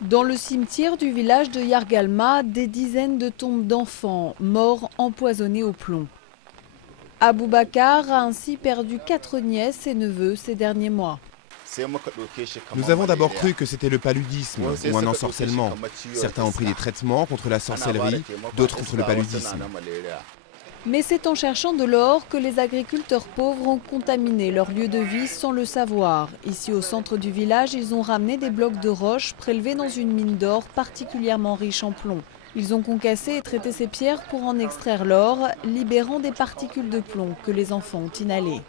Dans le cimetière du village de Yargalma, des dizaines de tombes d'enfants morts empoisonnés au plomb. Aboubacar a ainsi perdu 4 nièces et neveux ces derniers mois. Nous avons d'abord cru que c'était le paludisme ou un ensorcellement. Certains ont pris des traitements contre la sorcellerie, d'autres contre le paludisme. Mais c'est en cherchant de l'or que les agriculteurs pauvres ont contaminé leur lieu de vie sans le savoir. Ici au centre du village, ils ont ramené des blocs de roche prélevés dans une mine d'or particulièrement riche en plomb. Ils ont concassé et traité ces pierres pour en extraire l'or, libérant des particules de plomb que les enfants ont inhalées.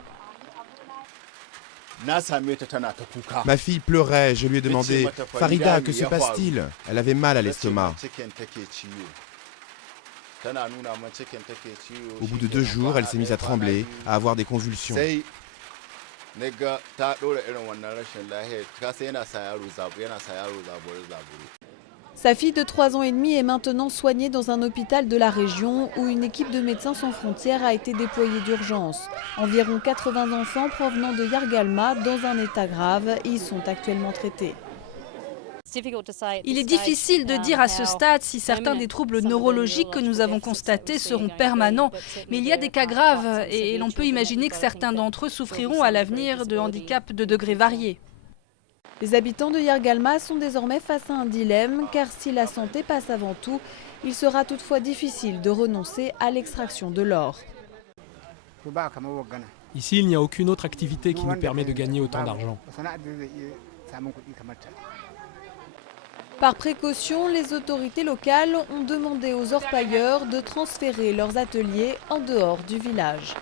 Ma fille pleurait, je lui ai demandé « Farida, que se passe-t-il » Elle avait mal à l'estomac. Au bout de 2 jours, elle s'est mise à trembler, à avoir des convulsions. Sa fille de 3 ans et demi est maintenant soignée dans un hôpital de la région où une équipe de Médecins sans frontières a été déployée d'urgence. Environ 80 enfants provenant de Yargalma dans un état grave y sont actuellement traités. Il est difficile de dire à ce stade si certains des troubles neurologiques que nous avons constatés seront permanents, mais il y a des cas graves et l'on peut imaginer que certains d'entre eux souffriront à l'avenir de handicaps de degrés variés. Les habitants de Yargalma sont désormais face à un dilemme, car si la santé passe avant tout, il sera toutefois difficile de renoncer à l'extraction de l'or. Ici, il n'y a aucune autre activité qui nous permet de gagner autant d'argent. Par précaution, les autorités locales ont demandé aux orpailleurs de transférer leurs ateliers en dehors du village.